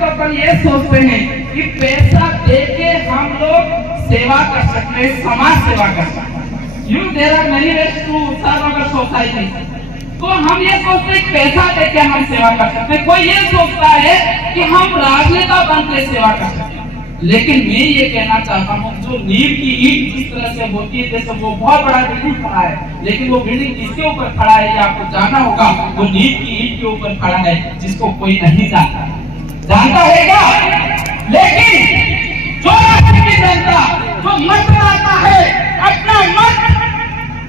तो अपन ये सोचते हैं कि पैसा देके हम लोग सेवा कर सकते हैं, समाज सेवा कर सकते हैं। You there are many ways to serve our society. तो हम ये सोचते हैं पैसा देके हम सेवा कर सकते हैं। कोई ये सोचता है कि हम राजनेता बनकर सेवा कर सकते हैं। लेकिन मैं ये कहना चाहता हूँ, जो नींव की ईंट जिस तरह से होती है, जैसे वो बहुत बड़ा बिल्डिंग खड़ा है, लेकिन वो बिल्डिंग किसके ऊपर खड़ा है ये आपको जानना होगा। वो नींव की ईंट के ऊपर खड़ा है जिसको कोई नहीं जानता है क्या? लेकिन जो राष्ट्र की जनता जो मत आता है, अपना मत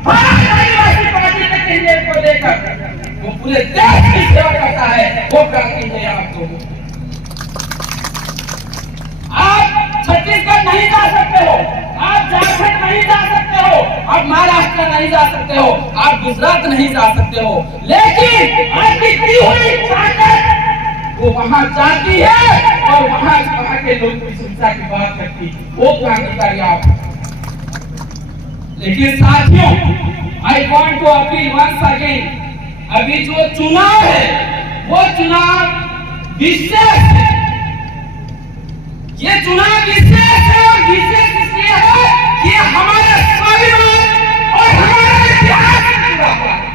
भारतीय जनता पार्टी के कैंडिडेट को लेकर वो पूरे देश की सेवा करता है, वो क्रांति है। आपको आप छत्तीसगढ़ नहीं जा सकते हो, आप झारखंड नहीं जा सकते हो, आप महाराष्ट्र नहीं जा सकते हो, आप गुजरात नहीं जा सकते हो, लेकिन आपकी दी हुई ताकत वो वहां जाती है और वहां के लोग की शिक्षा की बात करती है, वो क्रांतिकारी आप। लेकिन साथियों, I want to appeal once again, अभी जो चुनाव है वो चुनाव विशेष है। ये चुनाव विशेष है और विशेष इसलिए है कि हमारे स्वाभिमान और हमारे इतिहास से जुड़ा हुआ है।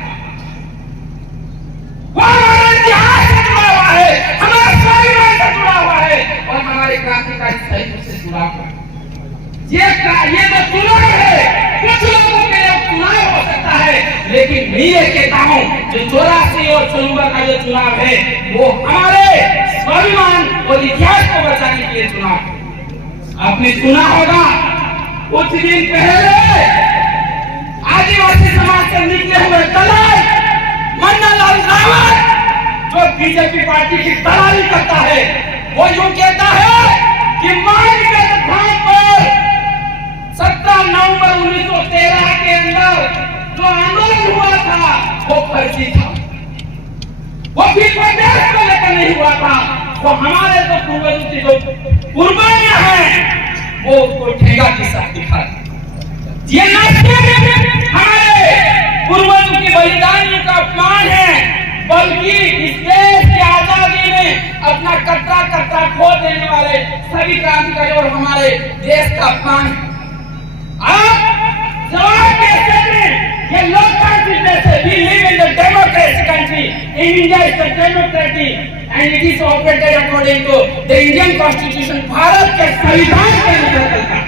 वो हमारे इतिहास से जुड़ा हुआ है, हमारे स्वाभिमान से जुड़ा हुआ है और हमारे क्रांतिकारी शहीदों से जुड़ा हुआ है। ये जो चुनाव है, कुछ लोगों के लिए चुनाव हो सकता है, लेकिन मैं ये कहता हूँ जो 84 और 94 का जो चुनाव है वो हमारे स्वाभिमान और इतिहास को बचाने के लिए चुनाव है। आपने सुना होगा कुछ दिन पहले आदिवासी समाज से निकले हुए दलाल मन्नालाल रावत, जो बीजेपी पार्टी की दलाली करता है, वो यूं कहता है कि मान के स्थान पर 17 नवंबर 1913 के अंदर जो आंदोलन हुआ था वो फर्जी था, वो भी प्रदेश को लेकर नहीं हुआ था, वो हमारे जो पूर्वजों की जो कुर्बानियां हैं वो उसको ठेगा की साथ दिखा। ये हमारे पूर्वजों की बलिदानियों का अपमान है, बल्कि इस देश की आजादी में अपना कतरा कतरा खो देने वाले सभी क्रांतिकारी और हमारे देश का अपमान है। आप जवाब कैसे दें? ये लोकतांत्रिक देश है, we live in the democratic country. In India is the democratic and it is operated according to the Indian Constitution. Bharat के संविधान के अनुसार चलता है।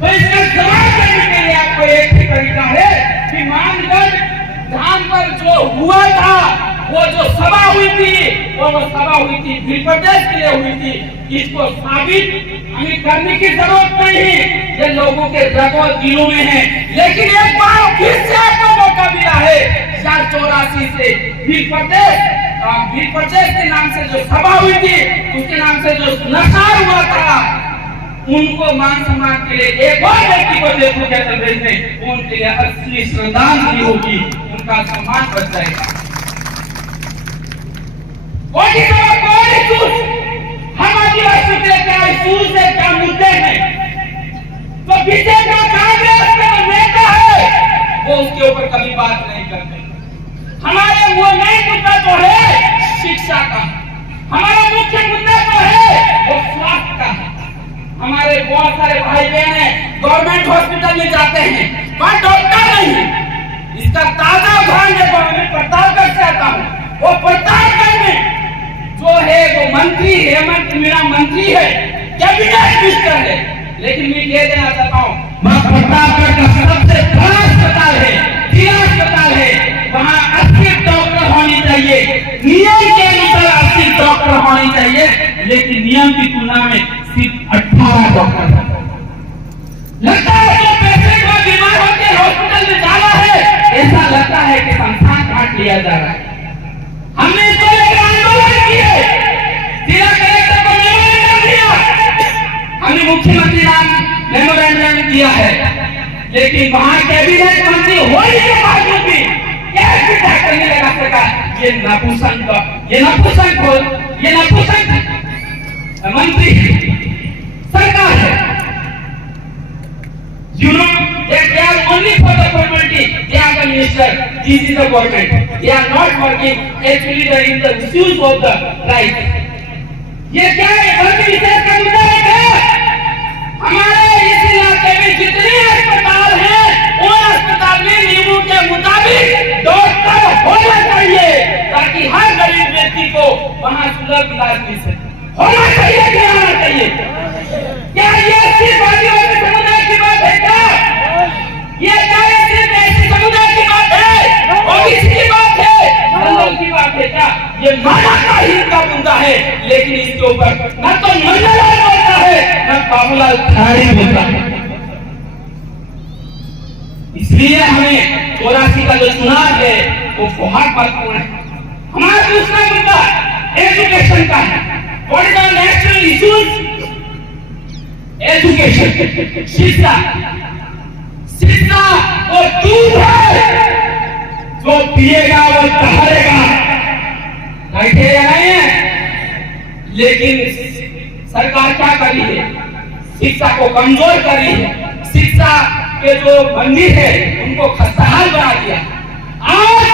तो इसका जवाब देने के लिए आपको एक ही तरीका है कि मानगढ़ धाम पर जो हुआ था, वो जो सभा हुई थी, वो सभा हुई थी दिल प्रदेश के लिए हुई थी। इसको साबित हमें करने की जरूरत नहीं, ये लोगों के रगों दिलों में है। लेकिन एक बार फिर से आपको मौका मिला है 84 से दिल प्रदेश के नाम से जो सभा हुई थी, उसके नाम से जो नशा हुआ था, उनको मान सम्मान के लिए एक और व्यक्ति को देखो क्या चल रही है, उनके लिए असली श्रद्धांजलि होगी, उनका सम्मान बढ़ जाएगा। हम आदिवासी के क्या इश्यूज है, क्या मुद्दे हैं, तो बीजेपी का कांग्रेस का नेता है वो उसके ऊपर कभी बात नहीं करते। हमारे वो नई मुद्दा तो है शिक्षा का, हमारा मुख्य मुद्दा तो है वो स्वास्थ्य का। हमारे बहुत सारे भाई बहन गवर्नमेंट हॉस्पिटल में जाते हैं, वहाँ डॉक्टर नहीं है। इसका ताजा उदाहरण देखो, मैं पड़ताल करके आता हूँ, वो पड़ताल करने जो है वो मंत्री हेमंत मीणा मंत्री है, कैबिनेट मिनिस्टर है, लेकिन मैं ये देना चाहता हूँ प्रतापगढ़ का सबसे बड़ा अस्पताल है, जिला अस्पताल है, वहाँ 80 डॉक्टर होनी चाहिए, नियम के अनुसार 80 डॉक्टर होनी चाहिए, लेकिन नियम की तुलना में सिर्फ 18 डॉक्टर है। लगता है तो पेशेंट को बीमार होकर हॉस्पिटल में जाना है, ऐसा लगता है कि संस्थान काट लिया जा रहा है। हमने इसको लेकर आंदोलन किए, जिला कलेक्टर को मेमोरेंडम दिया, हमने मुख्यमंत्री नाम मेमोरेंडम दिया है, लेकिन वहां कैबिनेट मंत्री होने के बावजूद भी कैसे नहीं लगा सका। ये नपुंसक मंत्री सरकार है। You know that they are only for the formality. They are the minister. This is the government. They are not working actually in the issues of the right. ये क्या है? भर्ती विशेष का मुद्दा है क्या? हमारे इस इलाके में जितने अस्पताल हैं उन अस्पताल में नियमों के मुताबिक डॉक्टर होना चाहिए ताकि हर गरीब व्यक्ति को वहां सुलभ इलाज मिल सके। होना चाहिए क्या होना चाहिए? क्या ये सिर्फ आदिवासी समुदाय की बात है क्या? ये क्या सिर्फ ऐसे समुदाय की बात है? ओबीसी की बात है? जनरल की बात है क्या? ये मानवता ही का मुद्दा है, लेकिन इसके ऊपर न तो नंदलाल बोलता है न बाबूलाल खराड़ी बोलता है। इसलिए हमें 84 का जो चुनाव है वो बहुत महत्वपूर्ण है। हमारा दूसरा मुद्दा एजुकेशन का है। What is the national issues? Education, शिक्षा। शिक्षा वो दूध है जो पिएगा वो दहाड़ेगा, बैठे या नहीं है। लेकिन सरकार क्या करी है? शिक्षा को कमजोर करी है। शिक्षा के जो मंदिर है उनको खस्ताहाल बना दिया। आज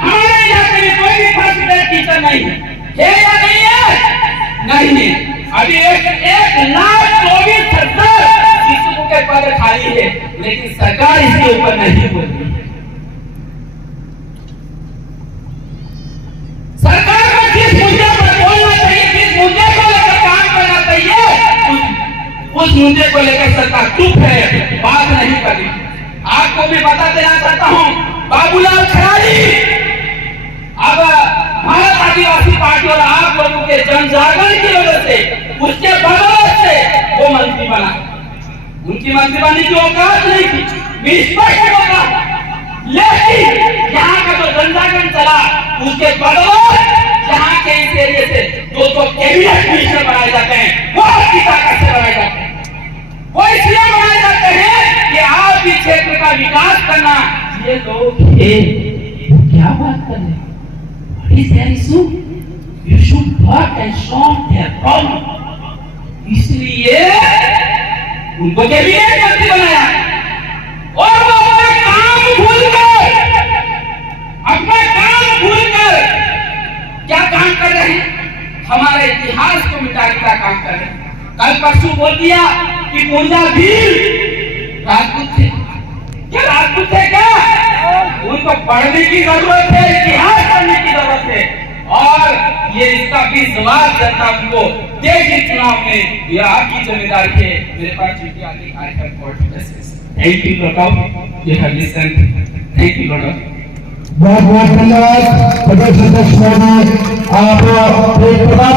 हमारे इलाके में कोई भी फर्स्ट ग्रेड टीचर नहीं है या नहीं है? नहीं है। अभी 1,24,000 शिक्षकों के पद खाली है, लेकिन सरकार इसके ऊपर नहीं बोल रही है। सरकार को किस मुद्दे पर बोलना चाहिए, किस मुद्दे को लेकर काम करना चाहिए, उस मुद्दे को लेकर सरकार चुप है, बात नहीं कर रही। आपको मैं बता देना चाहता हूं, बाबूलाल खराड़ी अब भारत आदिवासी पार्टी और आप लोगों के जन जागरण की वजह से, उसके बदौलत से वो मंत्री बना। उनकी मंत्री बनने की औकात नहीं थी, स्पष्ट होगा। लेकिन यहाँ का जो जन जागरण चला उसके बदौलत यहाँ के इस एरिया से 200 कैबिनेट मिनिस्टर बनाए जाते हैं। वो आपकी ताकत से बनाए जाते हैं। वो इसलिए बनाए जाते हैं कि आप इस क्षेत्र का विकास करना। ये लोग क्या बात कर रहे हैं? Is there issue? You should work and solve their problem. इसलिए उनको कैबिनेट मंत्री बनाया और वो अपना काम भूलकर क्या काम कर रहे हैं? हमारे इतिहास को मिटाने का काम कर रहे हैं। कल परसों बोल दिया कि पूंजा भील राजपूत थे। क्या राजपूत थे क्या? उनको पढ़ने की जरूरत है, इतिहास पढ़ने की जरूरत है। और ये इसका भी जवाब जनता को देगी चुनाव में। ये आपकी जिम्मेदारी है। मेरे पास चूंकि आगे थैंक यू लॉट। ये थैंक यू लॉट। बहुत बहुत धन्यवाद प्रदेश अध्यक्ष महोदय। आप एक प्रताप